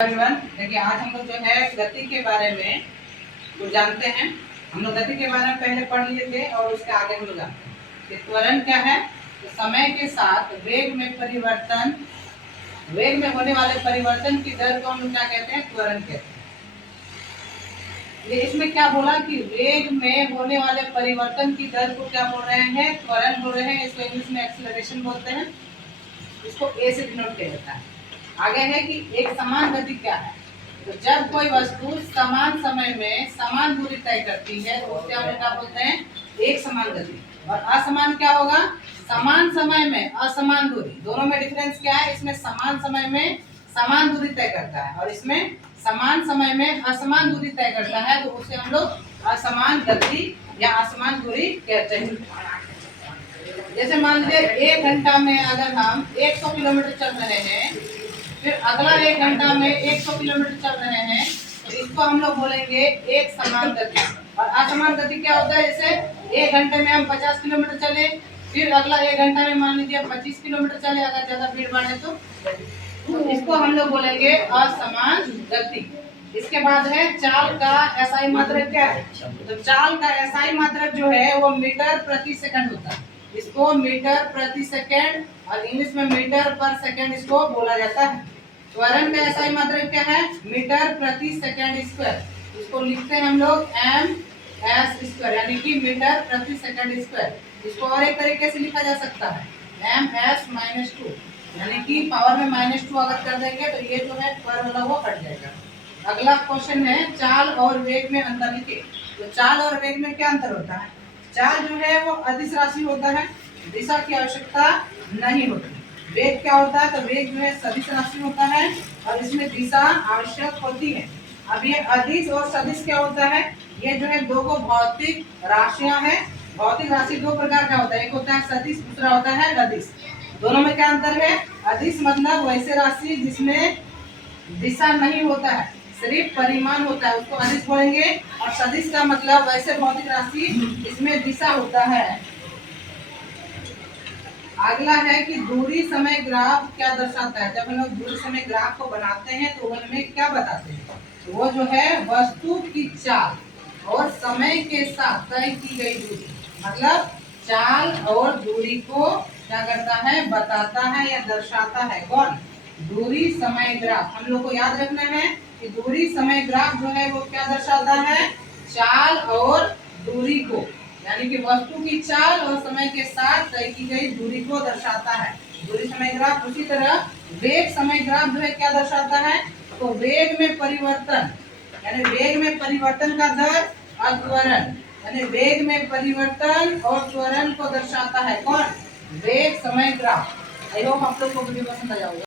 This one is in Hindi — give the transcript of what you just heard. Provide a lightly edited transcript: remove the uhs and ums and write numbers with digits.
एवरीवन, देखिए आज हम लोग जो है गति के बारे में तो जानते हैं। हम लोग गति के बारे में पहले पढ़ लिए थे और उसके आगे हम लोग जानते हैं कि त्वरण क्या है। तो समय के साथ वेग में परिवर्तन, वेग में होने वाले परिवर्तन की दर को हम लोग क्या कहते हैं, त्वरण कहते हैं। ये इसमें क्या बोला कि वेग में होने वाले परिवर्तन की दर को क्या बोल रहे हैं, त्वरण बोल रहे हैं। इसको इंग्लिश में एक्सीलरेशन बोलते हैं। इसको ए से डिनोट किया जाता है। आगे है कि एक समान गति क्या है। तो जब कोई वस्तु समान समय में समान दूरी तय करती है तो उसे हम क्या बोलते हैं, एक समान गति। और असमान क्या होगा, समान समय में असमान दूरी। दोनों में डिफरेंस क्या है, इसमें समान समय में समान दूरी तय करता है और इसमें समान समय में असमान दूरी तय करता है, तो उसे हम लोग असमान गति या असमान दूरी कहते हैं। जैसे मान लीजिए 1 घंटा में अगर हम 100 किलोमीटर चल रहे हैं, फिर अगला 1 घंटा में 100 किलोमीटर चल रहे हैं, तो इसको हम लोग बोलेंगे एक समान गति। और असमान गति क्या होता है, जैसे 1 घंटे में हम 50 किलोमीटर चले, फिर अगला 1 घंटा में मान लीजिए 25 किलोमीटर चले, अगर ज्यादा भीड़ भाड़ है तो इसको हम लोग बोलेंगे असमान गति। इसके बाद है चाल का एसआई मात्रक क्या है। तो चाल का एसआई मात्रक जो है वो मीटर प्रति सेकंड होता है। इसको मीटर प्रति सेकंड और इंग्लिश में मीटर पर सेकंड इसको बोला जाता है। त्वरण का एसआई मात्रक क्या है, मीटर प्रति सेकंड स्क्वायर। इसको लिखते हैं हम लोग एम एस स्क्वायर, यानी कि मीटर प्रति सेकंड स्क्वायर। इसको और एक तरीके से लिखा जा सकता है एम एस माइनस 2, यानी कि पावर में -2 अगर कर देंगे तो ये जो है पर वाला वो कट जाएगा। अगला क्वेश्चन है चाल और वेग में अंतर लिखिए। तो चाल और वेग में क्या अंतर होता है। चाल जो है वो अदिश राशि होता है, दिशा की आवश्यकता नहीं होती। वेग क्या होता है, तो वेग जो है सदिश राशि होता है और इसमें दिशा आवश्यक होती है। अब ये अदिश और सदिश क्या होता है, ये जो है दो भौतिक राशियां हैं। भौतिक राशि दो प्रकार का होता है, एक होता है सदिश, दूसरा होता है अदिश। दोनों में क्या अंतर है, अदिश मतलब वैसे राशि जिसमें दिशा नहीं होता है, सिर्फ परिमाण होता है, उसको अदिश बोलेंगे। और सदिश का मतलब वैसे भौतिक राशि इसमें दिशा होता है। अगला है कि दूरी समय ग्राफ क्या दर्शाता है। जब हम लोग दूरी समय ग्राफ को बनाते हैं तो उनमें क्या बताते हैं, तो वो जो है वस्तु की चाल और समय के साथ तय की गई दूरी, मतलब चाल और दूरी को क्या करता है, बताता है या दर्शाता है। कौन, दूरी समय ग्राफ। हम लोग को याद रखना है कि दूरी समय ग्राफ जो है वो क्या दर्शाता है, चाल और दूरी को, यानी कि वस्तु की चाल और समय के साथ तय की गई दूरी को दर्शाता है दूरी समय ग्राफ। उसी तरह वेग समय ग्राफ जो है क्या दर्शाता है, तो वेग में परिवर्तन, यानी वेग में परिवर्तन का दर और त्वरण, यानी वेग में परिवर्तन और त्वरण को दर्शाता है। कौन, वेग समय ग्राफ। आई होप आप लोग को वीडियो पसंद आया होगा।